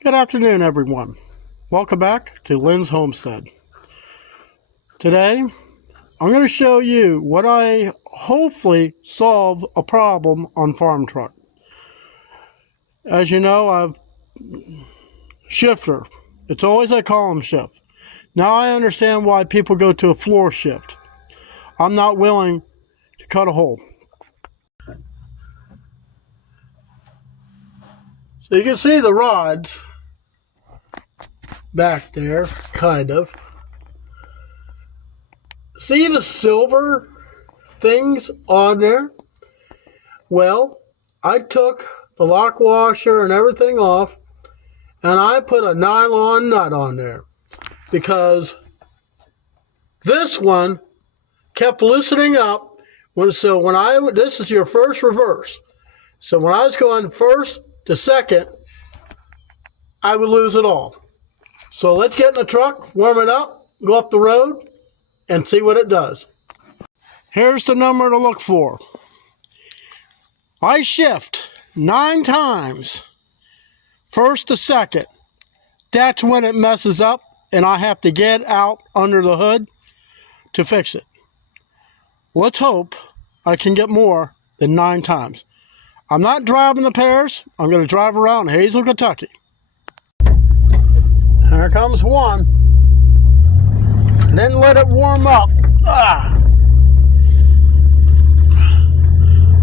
Good afternoon, everyone. Welcome back to Lynn's Homestead. Today, I'm going to show you what I hopefully solve a problem on farm truck. As you know, I've shifter. It's always a column shift. Now I understand why people go to a floor shift. I'm not willing to cut a hole. So you can see the rods back there, kind of. See the silver things on there? Well, I took the lock washer and everything off, and I put a nylon nut on there because this one kept loosening up. This is your first reverse. So when I was going first to second, I would lose it all. So let's get in the truck, warm it up, go up the road, and see what it does. Here's the number to look for. I shift 9 times, first to second. That's when it messes up, and I have to get out under the hood to fix it. Let's hope I can get more than 9 times. I'm not driving the pairs. I'm going to drive around Hazel, Kentucky. Here comes one. Didn't let it warm up.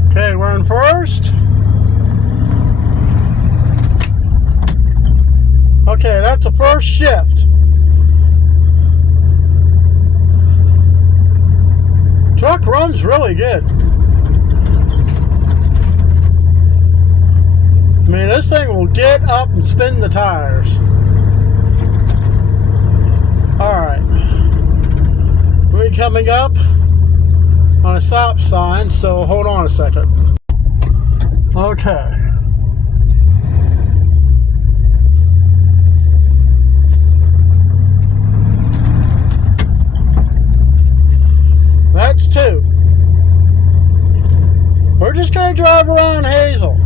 Okay, we're in first. Okay, that's the first shift. Truck runs really good. I mean, this thing will get up and spin the tires. Alright. We're coming up on a stop sign, so hold on a second. Okay. That's 2. We're just going to drive around Hazel.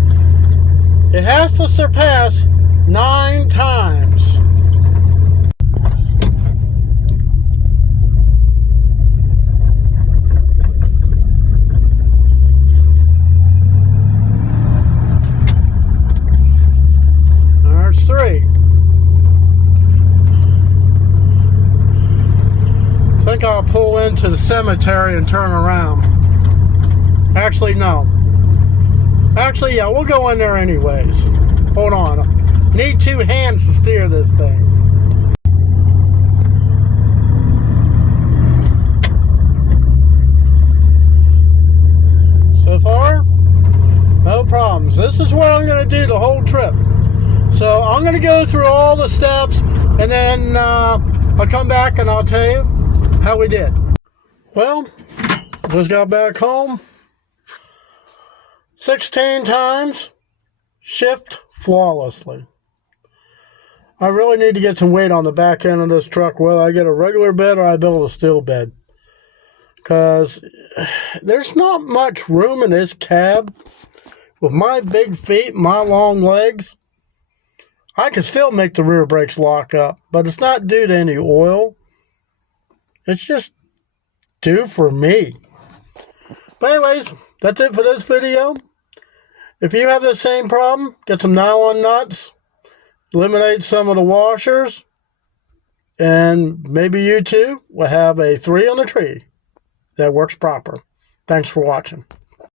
It has to surpass 9 times. There's 3. I think I'll pull into the cemetery and turn around. Actually, no. Actually, yeah, we'll go in there anyways. Hold on. I need 2 hands to steer this thing. So far, no problems. This is what I'm going to do the whole trip. So I'm going to go through all the steps, and then I'll come back and I'll tell you how we did. Well, just got back home. 16 times, shift flawlessly. I really need to get some weight on the back end of this truck, whether I get a regular bed or I build a steel bed. Because there's not much room in this cab. With my big feet, my long legs, I can still make the rear brakes lock up, but it's not due to any oil. It's just due for me. But anyways, that's it for this video. If you have the same problem, get some nylon nuts, eliminate some of the washers, and maybe you too will have a 3 on the tree that works proper. Thanks for watching.